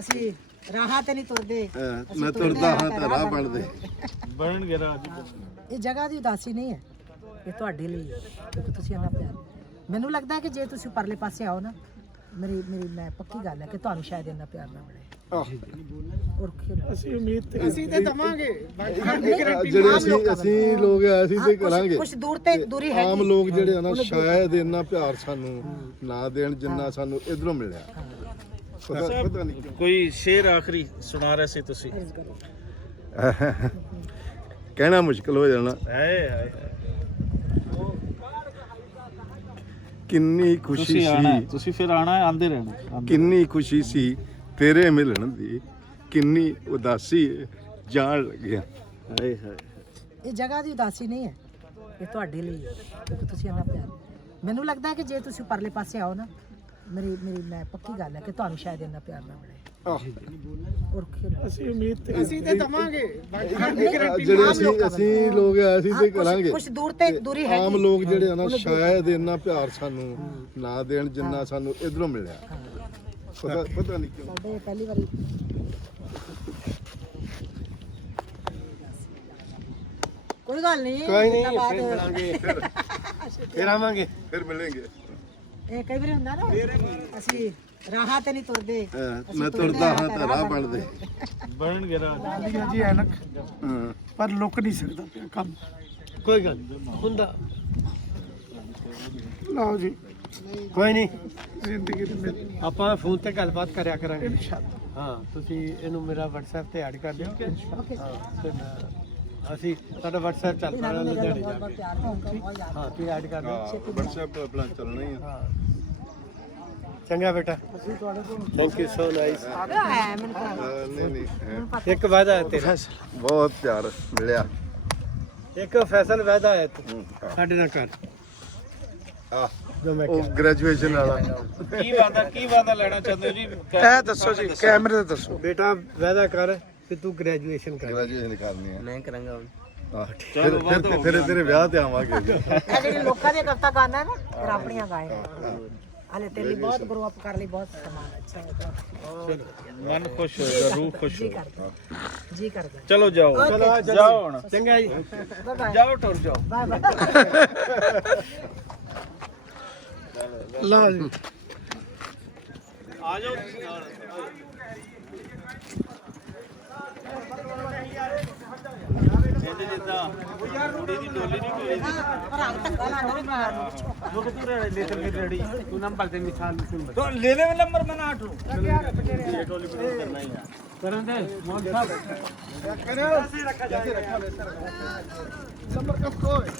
ਅਸੀਂ ਰਾਹਾਂ ਤੇ ਨਹੀਂ ਤੁਰਦੇ, ਮੈਂ ਤੁਰਦਾ ਹਾਂ ਤਾਂ ਰਾਹ ਬਣਦੇ ਬਣਨਗੇ ਰਾਹ ਜੀ। ਇਹ ਜਗ੍ਹਾ ਦੀ ਉਦਾਸੀ ਨਹੀਂ ਹੈ, ਇਹ ਤੁਹਾਡੇ ਲਈ ਹੈ ਕਿਉਂਕਿ ਤੁਸੀਂ ਇੰਨਾ ਪਿਆਰ। ਮੈਨੂੰ ਲੱਗਦਾ ਹੈ ਕਿ ਜੇ ਤੁਸੀਂ ਪਰਲੇ ਪਾਸੇ ਆਓ ਨਾ, ਮੇਰੀ ਮੈਂ ਪੱਕੀ ਗੱਲ ਹੈ ਕਿ ਤੁਹਾਨੂੰ ਸ਼ਾਇਦ ਇੰਨਾ ਪਿਆਰ ਨਾ ਮਿਲੇ। ਔਰ ਅਸੀਂ ਉਮੀਦ ਤੇ ਅਸੀਂ ਤੇ ਦਵਾਂਗੇ ਜਿਹੜੇ ਅਸੀਂ ਲੋਕ ਆ ਅਸੀਂ ਤੇ ਕਰਾਂਗੇ। ਕੁਝ ਦੂਰ ਤੇ ਦੂਰੀ ਹੈ, ਆਮ ਲੋਕ ਜਿਹੜੇ ਆ ਨਾ ਸ਼ਾਇਦ ਇੰਨਾ ਪਿਆਰ ਸਾਨੂੰ ਨਾ ਦੇਣ ਜਿੰਨਾ ਸਾਨੂੰ ਇਧਰੋਂ ਮਿਲਿਆ। ਪਤਾ ਨਹੀਂ ਕੋਈ ਸ਼ੇਰ ਆਖਰੀ ਸੁਣਾ ਰਹੇ ਸੀ ਤੁਸੀਂ। ਕਹਿਣਾ ਮੁਸ਼ਕਲ ਹੋ ਜਾਣਾ। ਹਾਏ ਹਾਏ ਕਿੰਨੀ ਖੁਸ਼ੀ ਤੁਸੀਂ ਆਣਾ, ਸੀ, ਤੁਸੀਂ ਫਿਰ ਆਣਾ, ਆਂਦੇ ਰਹਿਣਾ। ਕਿੰਨੀ ਖੁਸ਼ੀ ਸੀ ਤੇਰੇ ਮਿਲਣ ਦੀ, ਕਿੰਨੀ ਉਦਾਸੀ ਜਾਣ ਲੱਗਿਆ। ਹਾਏ ਹਾਏ ਇਹ ਜਗ੍ਹਾ ਦੀ ਉਦਾਸੀ ਨਹੀਂ ਹੈ, ਇਹ ਤੁਹਾਡੇ ਲਈ ਹੈ ਕਿਉਂਕਿ ਤੁਸੀਂ ਇੰਨਾ ਪਿਆਰ। ਮੈਨੂੰ ਲੱਗਦਾ ਹੈ ਕਿ ਜੇ ਤੁਸੀਂ ਪਰਲੇ ਪਾਸੇ ਆਓ ਨਾ, ਮੇਰੀ ਮੈਂ ਪੱਕੀ ਗੱਲ ਹੈ ਕਿ ਤੁਹਾਨੂੰ ਸ਼ਾਇਦ ਇੰਨਾ ਪਿਆਰ ਨਾ ਮਿਲੇ। ਔਰ ਅਸੀਂ ਉਮੀਦ ਤੇ ਅਸੀਂ ਤੇ ਦਵਾਂਗੇ ਜਿਹੜੇ ਅਸੀਂ ਲੋਕ ਆ ਅਸੀਂ ਤੇ ਕਰਾਂਗੇ। ਕੁਝ ਦੂਰ ਤੇ ਦੂਰੀ ਹੈ, ਆਮ ਲੋਕ ਜਿਹੜੇ ਆ ਨਾ ਸ਼ਾਇਦ ਇੰਨਾ ਪਿਆਰ ਸਾਨੂੰ ਨਾ ਦੇਣ ਜਿੰਨਾ ਸਾਨੂੰ ਇਧਰੋਂ ਮਿਲਿਆ। ਪਤਾ ਨਹੀਂ ਕਿਉਂ। ਸਾਡੇ ਪਹਿਲੀ ਵਾਰੀ ਕੋਈ ਗੱਲ ਨਹੀਂ, ਕੋਈ ਨਹੀਂ, ਇਹਦਾ ਫਿਰ ਬਾਅਦ ਮਿਲਾਂਗੇ ਫਿਰ ਆਵਾਂਗੇ ਫਿਰ ਮਿਲਾਂਗੇ। ਇਹ ਕਈ ਵਾਰੀ ਹੁੰਦਾ ਨਾ, ਅਸੀਂ ਰਾਹਾਂ ਤੇ ਨਹੀਂ ਤੁਰਦੇ, ਮੈਂ ਤੁਰਦਾ ਹਾਂ ਤਾਂ ਰਾਹ ਬਣਦੇ ਬਣਨਗੇ ਰਾਹ ਜੀ ਐਨਕ ਹਾਂ। ਪਰ ਲੁੱਕ ਨਹੀਂ ਸਕਦਾ ਪਿਆ ਕੰਮ। ਕੋਈ ਗੱਲ ਨੀ, ਹੁੰਦਾ ਲਓ ਜੀ। ਕੋਈ ਨਹੀਂ, ਜ਼ਿੰਦਗੀ ਦੇ ਵਿੱਚ ਆਪਾਂ ਫੋਨ ਤੇ ਗੱਲਬਾਤ ਕਰਿਆ ਕਰਾਂਗੇ ਇਨਸ਼ਾਅੱਲਾ। ਹਾਂ, ਤੁਸੀਂ ਇਹਨੂੰ ਮੇਰਾ WhatsApp ਤੇ ਐਡ ਕਰ ਦਿਓ। ਓਕੇ। ਤੇ ਅਸੀਂ ਸਾਡਾ WhatsApp ਚੱਲ ਪੈਣਾ ਲੁਧਿਆਣੇ ਜਾ ਬਹੁਤ ਕੇ। ਪਿਆਰ ਹੈ। ਹਾਂ, ਤੁਸੀਂ ਐਡ ਕਰ ਦਿਓ। WhatsApp ਆਪਣਾ ਚੱਲਣਾ ਹੀ ਆ। ਹਾਂ, ਚੰਗਾ ਬੇਟਾ, ਥੈਂਕ ਯੂ ਸੋ ਨਾਈਸ। ਹੈ ਮੈਨੂੰ ਪਤਾ। ਨਹੀਂ ਨਹੀਂ ਇੱਕ ਵਾਅਦਾ ਹੈ ਤੇਰਾ, ਬਹੁਤ ਪਿਆਰ ਮਿਲਿਆ। ਇੱਕ ਫੈਸਲ ਵਾਅਦਾ ਹੈ ਤੂੰ ਸਾਡੇ ਨਾਲ ਕਰ ਆ ਜੋ ਮੈਂ ਉਹ ਕਿਹਾ। ਗ੍ਰੈਜੂਏਸ਼ਨ ਵਾਲਾ ਕੀ ਵਾਦਾ ਲੈਣਾ ਚਾਹੁੰਦੇ ਹੋ ਜੀ? ਇਹ ਦੱਸੋ ਜੀ, ਕੈਮਰੇ ਤੇ ਦੱਸੋ। ਬੇਟਾ ਵਾਅਦਾ ਕਰ ਕਿ ਤੂੰ ਗ੍ਰੈਜੂਏਸ਼ਨ ਕਰ। ਗ੍ਰੈਜੂਏਸ਼ਨ ਕਰਨੀ ਹੈ। ਮੈਂ ਕਰਾਂਗਾ। ਫਿਰ ਤੇਰੇ ਵਿਆਹ ਤੇ ਆਵਾਂਗੇ। ਇਹ ਜਿਹੜੀ ਲੋਕਾਂ ਦੀਆਂ ਕਵਿਤਾ ਗਾਣਾ ਨਾ, ਫਿਰ ਆਪਣੀਆਂ ਗਾਏ। ਹਲੇ ਤੇਰੇ ਲਈ ਬਹੁਤ ਗਰੋ ਅਪ ਕਰ ਲਈ, ਬਹੁਤ ਸਮਾਂ ਅੱਛਾ ਹੈ। ਮਨ ਖੁਸ਼ ਹੋਏਗਾ, ਰੂਹ ਖੁਸ਼ ਜੀ ਹੋਏਗਾ। ਕਰਦਾ, ਜੀ ਕਰਦਾ। ਚਲੋ ਜਾਓ, ਚਲੋ ਜਾਓ ਹੁਣ, ਚੰਗਾ ਜੀ, ਬਾਏ ਬਾਏ, ਜਾਓ ਟੁਰ ਜਾਓ। Bye bye. ਲਓ ਜੀ। ਆ ਜਾਓ। ਜਿੱਦਾਂ ਕੁੜੀ ਦੀ ਡੋਲੀ ਨਹੀਂ ਟੋਲੀ ਮੁਕ ਤੂੰ ਲੈ ਤੇ ਰੈਡੀ ਤੂੰ ਨੰਬਰ ਦੇ ਮਿਸਾਲ ਸੁਣ तो ले ले नंबर मना आठ ये टोली पर करना ही है करन दे मोहन साहब करो ऐसे रखा जाए। नंबर कब को है?